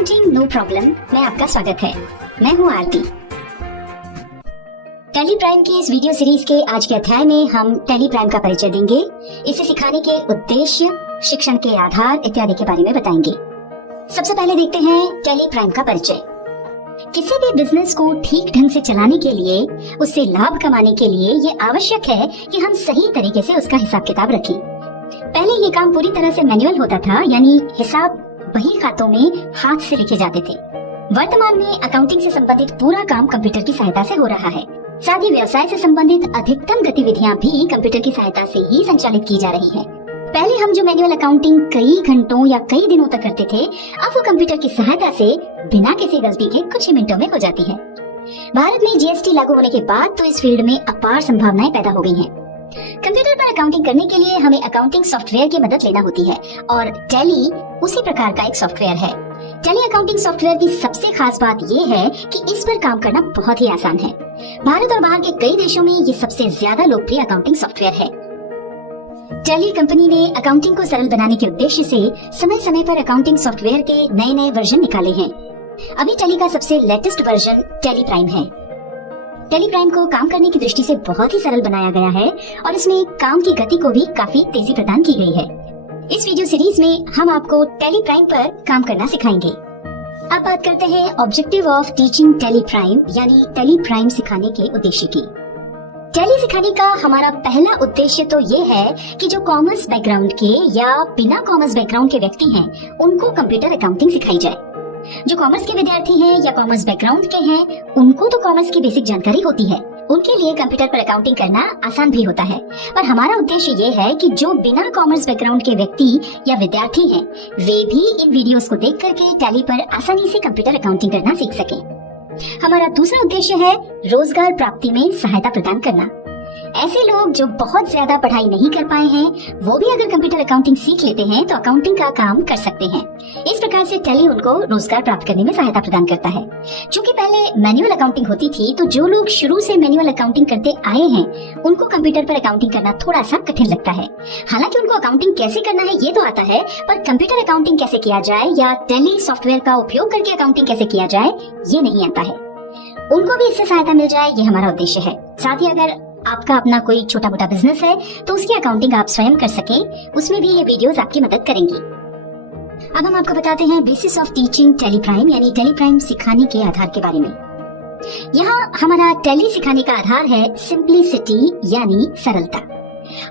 Accounting no problem में आपका स्वागत है। मैं हूँ आरती। टैली प्राइम की इस वीडियो सीरीज के आज के अध्याय में हम टैली प्राइम का परिचय देंगे, इसे सिखाने के उद्देश्य, शिक्षण के आधार इत्यादि के बारे में बताएंगे। सबसे पहले देखते हैं टैली प्राइम का परिचय। किसी भी बिजनेस को ठीक ढंग से चलाने के लिए, उससे लाभ कमाने के लिए ये आवश्यक है कि हम सही तरीके से उसका हिसाब किताब रखें। पहले ये काम पूरी तरह से मैनुअल होता था, यानी हिसाब बही खातों में हाथ से लिखे जाते थे। वर्तमान में अकाउंटिंग से संबंधित पूरा काम कंप्यूटर की सहायता से हो रहा है। साथ ही व्यवसाय से संबंधित अधिकतम गतिविधियां भी कंप्यूटर की सहायता से ही संचालित की जा रही है। पहले हम जो मैनुअल अकाउंटिंग कई घंटों या कई दिनों तक करते थे, अब वो कंप्यूटर की सहायता से बिना किसी गलती के कुछ ही मिनटों में हो जाती है। भारत में जीएसटी लागू होने के बाद तो इस फील्ड में अपार संभावनाएं पैदा हो गई हैं। कंप्यूटर पर अकाउंटिंग करने के लिए हमें अकाउंटिंग सॉफ्टवेयर की मदद लेना होती है और टैली उसी प्रकार का एक सॉफ्टवेयर है। टैली अकाउंटिंग सॉफ्टवेयर की सबसे खास बात ये है कि इस पर काम करना बहुत ही आसान है। भारत और बाहर के कई देशों में ये सबसे ज्यादा लोकप्रिय अकाउंटिंग सॉफ्टवेयर है। टैली कंपनी ने अकाउंटिंग को सरल बनाने के उद्देश्य से समय समय पर अकाउंटिंग सॉफ्टवेयर के नए नए वर्जन निकाले हैं। अभी टैली का सबसे लेटेस्ट वर्जन टैली प्राइम है। टैली प्राइम को काम करने की दृष्टि से बहुत ही सरल बनाया गया है और इसमें काम की गति को भी काफी तेजी प्रदान की गई है। इस वीडियो सीरीज में हम आपको टैली प्राइम पर काम करना सिखाएंगे। अब बात करते हैं objective of teaching tally prime, यानी टैली प्राइम सिखाने के उद्देश्य की। टैली सिखाने का हमारा पहला उद्देश्य तो ये है कि जो कॉमर्स बैकग्राउंड के या बिना कॉमर्स बैकग्राउंड के व्यक्ति हैं, उनको कंप्यूटर अकाउंटिंग सिखाई जाए। जो कॉमर्स के विद्यार्थी हैं या कॉमर्स बैकग्राउंड के हैं, उनको तो कॉमर्स की बेसिक जानकारी होती है, उनके लिए कंप्यूटर पर अकाउंटिंग करना आसान भी होता है। पर हमारा उद्देश्य ये है कि जो बिना कॉमर्स बैकग्राउंड के व्यक्ति या विद्यार्थी हैं, वे भी इन वीडियोस को देख करके टैली पर आसानी से कंप्यूटर अकाउंटिंग करना सीख सकें। हमारा दूसरा उद्देश्य है रोजगार प्राप्ति में सहायता प्रदान करना। ऐसे लोग जो बहुत ज्यादा पढ़ाई नहीं कर पाए हैं, वो भी अगर कंप्यूटर अकाउंटिंग सीख लेते हैं तो अकाउंटिंग का काम कर सकते हैं। इस प्रकार से टैली उनको रोजगार प्राप्त करने में सहायता प्रदान करता है। क्योंकि पहले मैनुअल अकाउंटिंग होती थी, तो जो लोग शुरू से मैनुअल अकाउंटिंग करते आए हैं, उनको कंप्यूटर पर अकाउंटिंग करना थोड़ा सा कठिन लगता है। हालांकि उनको अकाउंटिंग कैसे करना है ये तो आता है, पर कंप्यूटर अकाउंटिंग कैसे किया जाए या टैली सॉफ्टवेयर का उपयोग करके अकाउंटिंग कैसे किया जाए, ये नहीं आता है। उनको भी इससे सहायता मिल जाए, ये हमारा उद्देश्य है। साथ ही अगर आपका अपना कोई छोटा मोटा बिजनेस है तो उसकी अकाउंटिंग आप स्वयं कर सकें, उसमें भी ये वीडियोस आपकी मदद करेंगी। अब हम आपको बताते हैं basis of teaching tally prime, यानी टैली प्राइम सिखाने के आधार के बारे में। यहाँ हमारा टैली सिखाने का आधार है सिंप्लिसिटी, यानी सरलता।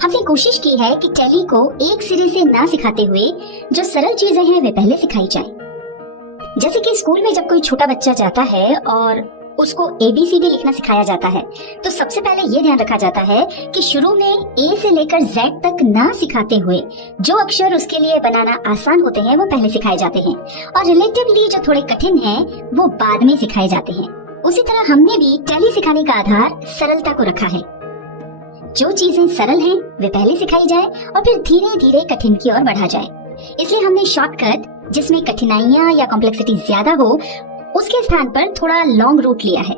हमने कोशिश की है कि टैली को एक सिरे से ना सिखाते हुए जो सरल चीजें हैं वे पहले सिखाई जाए। जैसे कि स्कूल में जब कोई छोटा बच्चा जाता है और उसको ABCD लिखना सिखाया जाता है, तो सबसे पहले ये ध्यान रखा जाता है कि शुरू में A से लेकर Z तक ना सिखाते हुए जो अक्षर उसके लिए बनाना आसान होते हैं वो पहले सिखाए जाते हैं, और रिलेटिवली जो थोड़े कठिन हैं वो बाद में सिखाए जाते हैं। उसी तरह हमने भी टैली सिखाने का आधार सरलता को रखा है। जो चीजें सरल हैं वे पहले सिखाई जाए और फिर धीरे धीरे कठिन की ओर बढ़ा जाए। इसलिए हमने शॉर्टकट, जिसमें कठिनाइयां या कॉम्प्लेक्सिटी ज्यादा हो, उसके स्थान पर थोड़ा लॉन्ग रूट लिया है।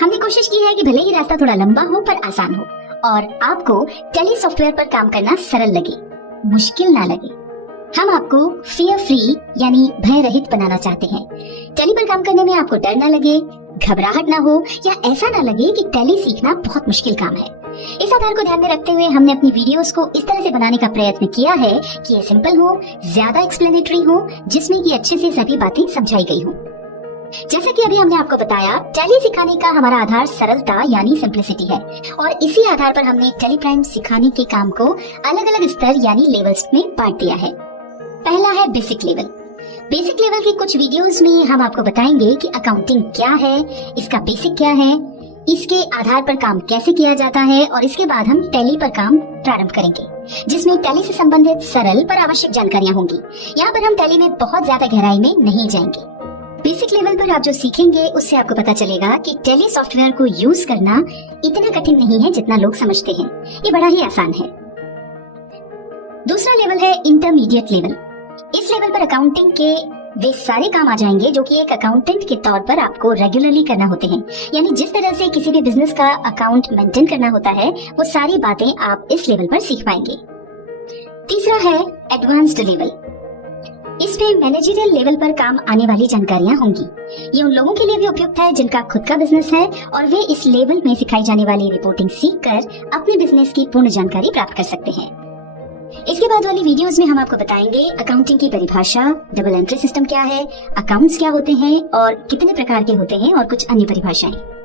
हमने कोशिश की है कि भले ही रास्ता थोड़ा लंबा हो पर आसान हो और आपको टैली सॉफ्टवेयर पर काम करना सरल लगे, मुश्किल ना लगे। हम आपको फियर फ्री, यानी भय रहित बनाना चाहते हैं। टैली पर काम करने में आपको डर ना लगे, घबराहट ना हो या ऐसा ना लगे कि टैली सीखना बहुत मुश्किल काम है। इस आधार को ध्यान में रखते हुए हमने अपनी वीडियोस को इस तरह से बनाने का प्रयत्न किया है कि ये सिंपल हो, ज्यादा एक्सप्लेनेटरी हो, जिसमें कि अच्छे से सभी बातें समझाई गई हो। जैसा कि अभी हमने आपको बताया, टैली सिखाने का हमारा आधार सरलता यानी सिंप्लिसिटी है, और इसी आधार पर हमने टैली प्राइम सिखाने के काम को अलग अलग स्तर यानी लेवल्स में बांट दिया है। पहला है बेसिक लेवल। बेसिक लेवल की कुछ वीडियोस में हम आपको बताएंगे कि अकाउंटिंग क्या है, इसका बेसिक क्या है, इसके आधार पर काम कैसे किया जाता है, और इसके बाद हम टैली पर काम प्रारंभ करेंगे, जिसमें टैली से संबंधित सरल पर आवश्यक जानकारियां होंगी। यहाँ पर हम टैली में बहुत ज्यादा गहराई में नहीं जाएंगे। बेसिक लेवल पर आप जो सीखेंगे उससे आपको पता चलेगा कि टैली सॉफ्टवेयर को यूज करना इतना कठिन नहीं है जितना लोग समझते हैं, ये बड़ा ही आसान है। दूसरा लेवल है इंटरमीडिएट लेवल। इस लेवल पर अकाउंटिंग के वे सारे काम आ जाएंगे जो कि एक अकाउंटेंट के तौर पर आपको रेगुलरली करना होते हैं, यानी जिस तरह से किसी भी बिजनेस का अकाउंट मेंटेन करना होता है, वो सारी बातें आप इस लेवल पर सीख पाएंगे। तीसरा है एडवांस्ड लेवल। इसमें मैनेजरियल लेवल पर काम आने वाली जानकारियाँ होंगी। ये उन लोगों के लिए भी उपयुक्त है जिनका खुद का बिजनेस है और वे इस लेवल में सिखाई जाने वाली रिपोर्टिंग सीखकर अपने बिजनेस की पूर्ण जानकारी प्राप्त कर सकते हैं। इसके बाद वाली वीडियोस में हम आपको बताएंगे अकाउंटिंग की परिभाषा, डबल एंट्री सिस्टम क्या है, अकाउंट्स क्या होते हैं और कितने प्रकार के होते हैं और कुछ अन्य परिभाषाएं।